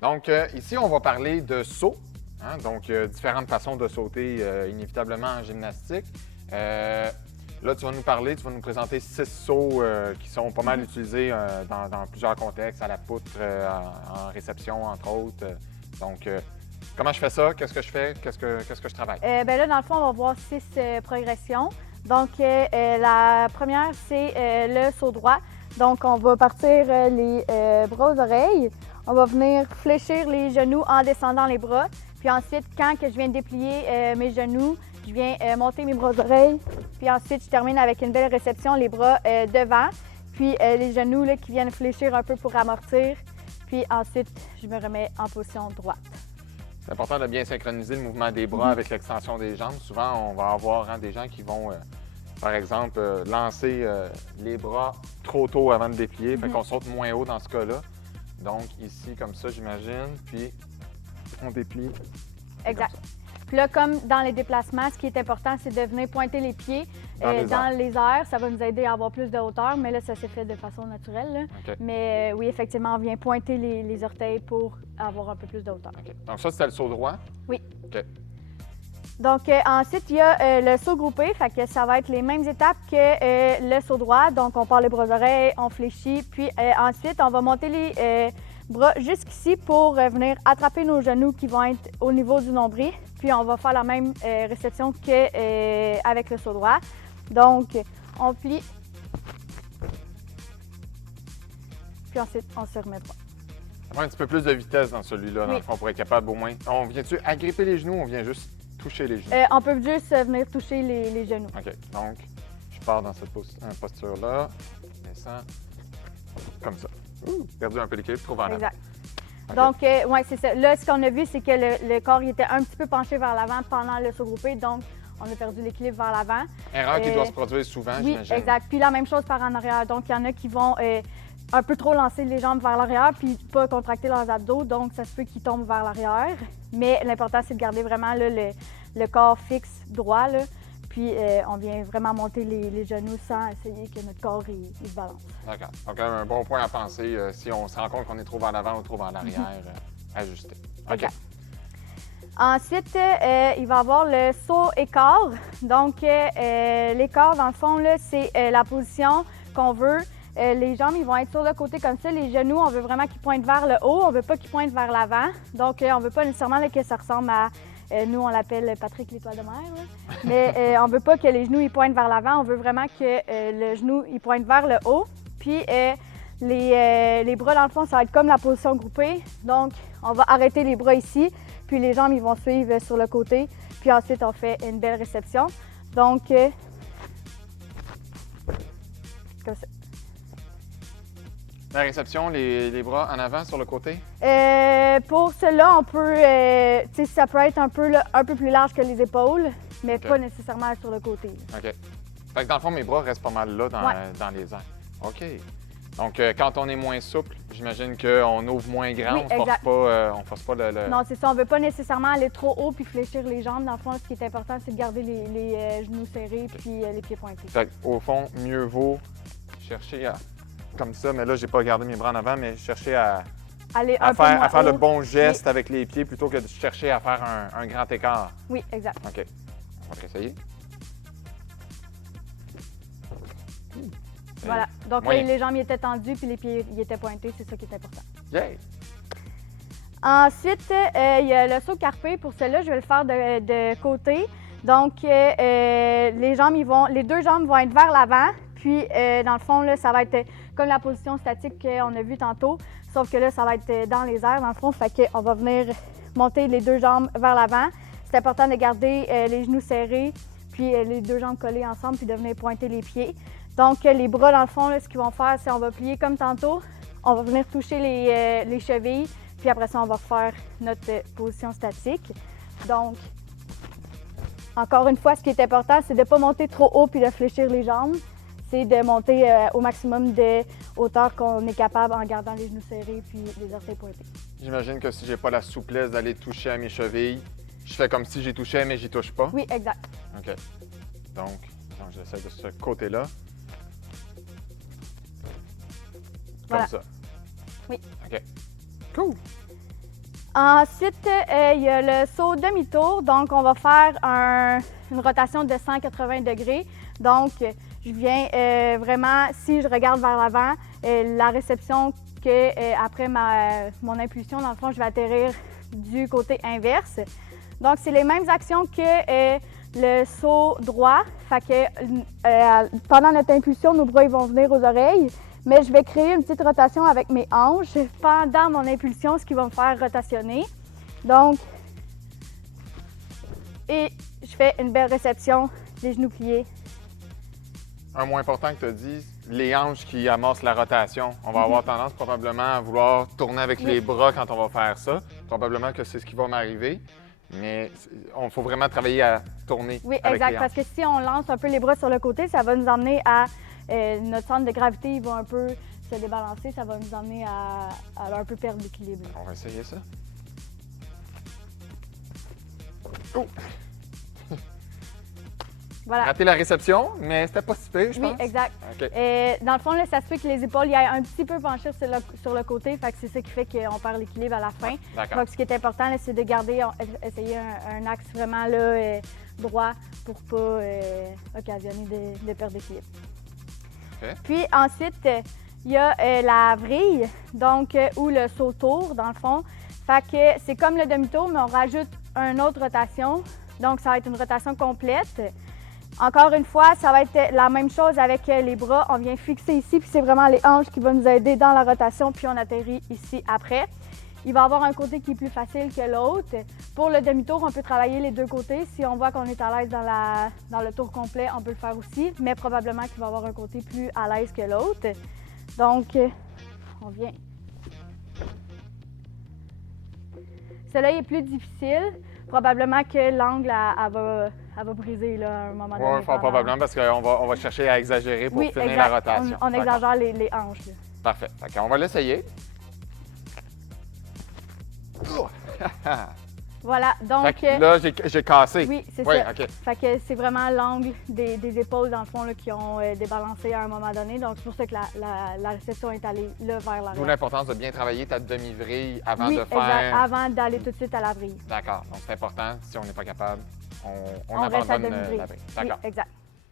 Donc, ici, on va parler de saut. Hein? Donc, différentes façons de sauter inévitablement en gymnastique. Là, tu vas nous parler, tu vas nous présenter 6 sauts qui sont pas mal utilisés dans plusieurs contextes, à la poutre, en réception, entre autres. Donc, comment je fais ça? Qu'est-ce que je fais? Qu'est-ce que je travaille? Ben là, dans le fond, on va voir 6 progressions. Donc, la première, c'est le saut droit. Donc, on va partir les bras aux oreilles. On va venir fléchir les genoux en descendant les bras. Puis ensuite, quand que je viens de déplier mes genoux, je viens monter mes bras aux oreilles. Puis ensuite, je termine avec une belle réception, les bras devant. Puis les genoux là, qui viennent fléchir un peu pour amortir. Puis ensuite, je me remets en position droite. C'est important de bien synchroniser le mouvement des bras avec l'extension des jambes. Souvent, on va avoir des gens qui vont, par exemple, lancer les bras trop tôt avant de déplier. Fait qu'on saute moins haut dans ce cas-là. Donc, ici, comme ça, j'imagine. Puis, on déplie. Exact. Puis là, comme dans les déplacements, ce qui est important, c'est de venir pointer les pieds dans les airs. Ça va nous aider à avoir plus de hauteur, mais là, ça s'est fait de façon naturelle. Là. Okay. Mais oui, effectivement, on vient pointer les orteils pour avoir un peu plus de hauteur. Okay. Donc ça, c'était le saut droit? Oui. OK. Donc ensuite, il y a le saut groupé, fait que ça va être les mêmes étapes que le saut droit. Donc, on part les bras oreilles, on fléchit, puis ensuite, on va monter les bras jusqu'ici pour venir attraper nos genoux qui vont être au niveau du nombril. Puis on va faire la même réception qu'avec le saut droit. Donc, on plie. Puis ensuite, on se remet droit. Ça prend un petit peu plus de vitesse dans celui-là, dans le fond, pour être capable au moins. On vient-tu agripper les genoux ou on vient juste toucher les genoux? On peut juste venir toucher les genoux. OK. Donc, je pars dans cette posture-là. Je descends. Comme ça. Perdu un peu l'équilibre, trop vers l'avant. Exact. Okay. Donc, oui, c'est ça. Là, ce qu'on a vu, c'est que le corps il était un petit peu penché vers l'avant pendant le saut groupé. Donc, on a perdu l'équilibre vers l'avant. Erreur qui doit se produire souvent, oui, j'imagine. Exact. Puis la même chose par en arrière. Donc, il y en a qui vont un peu trop lancer les jambes vers l'arrière puis pas contracter leurs abdos. Donc, ça se peut qu'ils tombent vers l'arrière. Mais l'important, c'est de garder vraiment là, le corps fixe, droit. Là. Puis, on vient vraiment monter les genoux sans essayer que notre corps il se balance. D'accord. Donc, un bon point à penser si on se rend compte qu'on est trop vers l'avant ou trop vers l'arrière, ajuster. OK. Okay. Ensuite, il va y avoir le saut écart. Donc, l'écart, dans le fond, c'est la position qu'on veut. Les jambes, ils vont être sur le côté comme ça. Les genoux, on veut vraiment qu'ils pointent vers le haut. On ne veut pas qu'ils pointent vers l'avant. Donc, on ne veut pas nécessairement que ça ressemble à... nous, on l'appelle Patrick l'étoile de mer. Là. Mais on ne veut pas que les genoux ils pointent vers l'avant. On veut vraiment que le genou il pointe vers le haut. Puis, les bras, dans le fond, ça va être comme la position groupée. Donc, on va arrêter les bras ici. Puis, les jambes, ils vont suivre sur le côté. Puis ensuite, on fait une belle réception. Donc, comme ça. La réception, les bras en avant sur le côté? Pour cela, on peut, ça peut être un peu plus large que les épaules, mais pas nécessairement sur le côté. OK. Fait que dans le fond, mes bras restent pas mal là dans les airs. OK. Donc, quand on est moins souple, j'imagine qu'on ouvre moins grand, Oui, on force pas le... Non, c'est ça. On veut pas nécessairement aller trop haut puis fléchir les jambes. Dans le fond, ce qui est important, c'est de garder les genoux serrés puis les pieds pointés. Fait au fond, mieux vaut chercher à... Comme ça, mais là, j'ai pas gardé mes bras en avant, mais chercher à faire le bon geste avec les pieds plutôt que de chercher à faire un grand écart. Oui, exact. OK. On va essayer. Voilà. Donc là, les jambes étaient tendues puis les pieds ils étaient pointés. C'est ça qui est important. Yay! Ensuite, il y a le saut carpé. Pour cela, je vais le faire de côté. Donc, les deux jambes vont être vers l'avant. Puis, dans le fond, là, ça va être comme la position statique qu'on a vue tantôt. Sauf que là, ça va être dans les airs, dans le fond. Fait qu'on va venir monter les deux jambes vers l'avant. C'est important de garder les genoux serrés, puis les deux jambes collées ensemble, puis de venir pointer les pieds. Donc, les bras, dans le fond, là, ce qu'ils vont faire, c'est on va plier comme tantôt. On va venir toucher les chevilles. Puis après ça, on va refaire notre position statique. Donc, encore une fois, ce qui est important, c'est de ne pas monter trop haut puis de fléchir les jambes. C'est de monter au maximum de hauteur qu'on est capable en gardant les genoux serrés puis les orteils pointés. J'imagine que si j'ai pas la souplesse d'aller toucher à mes chevilles, je fais comme si j'y touchais, mais j'y touche pas. Oui, exact. OK. Donc j'essaie de ce côté-là. Comme Voilà. ça. Oui. OK. Cool. Ensuite, il y a le saut demi-tour. Donc, on va faire une rotation de 180 degrés. Donc, je viens vraiment, si je regarde vers l'avant, la réception que après mon impulsion, dans le fond, je vais atterrir du côté inverse. Donc, c'est les mêmes actions que le saut droit. Fait que pendant notre impulsion, nos bras ils vont venir aux oreilles. Mais je vais créer une petite rotation avec mes hanches pendant mon impulsion, ce qui va me faire rotationner. Donc, et je fais une belle réception des genoux pliés. Un mot important que tu as dit, les hanches qui amorcent la rotation. On va avoir tendance probablement à vouloir tourner avec les bras quand on va faire ça. Probablement que c'est ce qui va m'arriver. Mais il faut vraiment travailler à tourner. Oui, avec exact. les Parce que si on lance un peu les bras sur le côté, ça va nous emmener à notre centre de gravité, il va un peu se débalancer. Ça va nous emmener à un peu perdre l'équilibre. On va essayer ça. Oh! Voilà. Raté la réception, mais c'était pas si pire, je pense. Oui, exact. OK. Dans le fond, là, ça se fait que les épaules y aillent un petit peu penchées sur le côté. Fait que c'est ça qui fait qu'on perd l'équilibre à la fin. D'accord. Donc, ce qui est important, là, c'est de garder, essayer un axe vraiment là, droit pour pas occasionner de perdre d'équilibre. OK. Puis ensuite, il y a la vrille, donc, ou le saut-tour, dans le fond. Fait que c'est comme le demi-tour, mais on rajoute une autre rotation. Donc, ça va être une rotation complète. Encore une fois, ça va être la même chose avec les bras. On vient fixer ici, puis c'est vraiment les hanches qui vont nous aider dans la rotation, puis on atterrit ici après. Il va y avoir un côté qui est plus facile que l'autre. Pour le demi-tour, on peut travailler les deux côtés. Si on voit qu'on est à l'aise dans le tour complet, on peut le faire aussi, mais probablement qu'il va y avoir un côté plus à l'aise que l'autre. Donc, on vient. Celui-là est plus difficile. Probablement que l'angle, elle va briser là, à un moment donné. Oui, probablement, parce qu'on va chercher à exagérer pour finir exact. la rotation. On exagère les hanches. Là. Parfait. On va l'essayer. Voilà, donc... Fait que là, j'ai cassé. Oui, c'est oui, ça. OK. Fait que c'est vraiment l'angle des épaules, dans le fond, là, qui ont débalancé à un moment donné. Donc, c'est pour ça que la réception est allée là vers l'arrière. D'où l'importance de bien travailler ta demi-vrille avant oui, de faire... exact, avant d'aller tout de suite à la vrille. D'accord. Donc, c'est important. Si on n'est pas capable, on reste à abandonne demi-vrille. la vrille. D'accord. Oui, exact.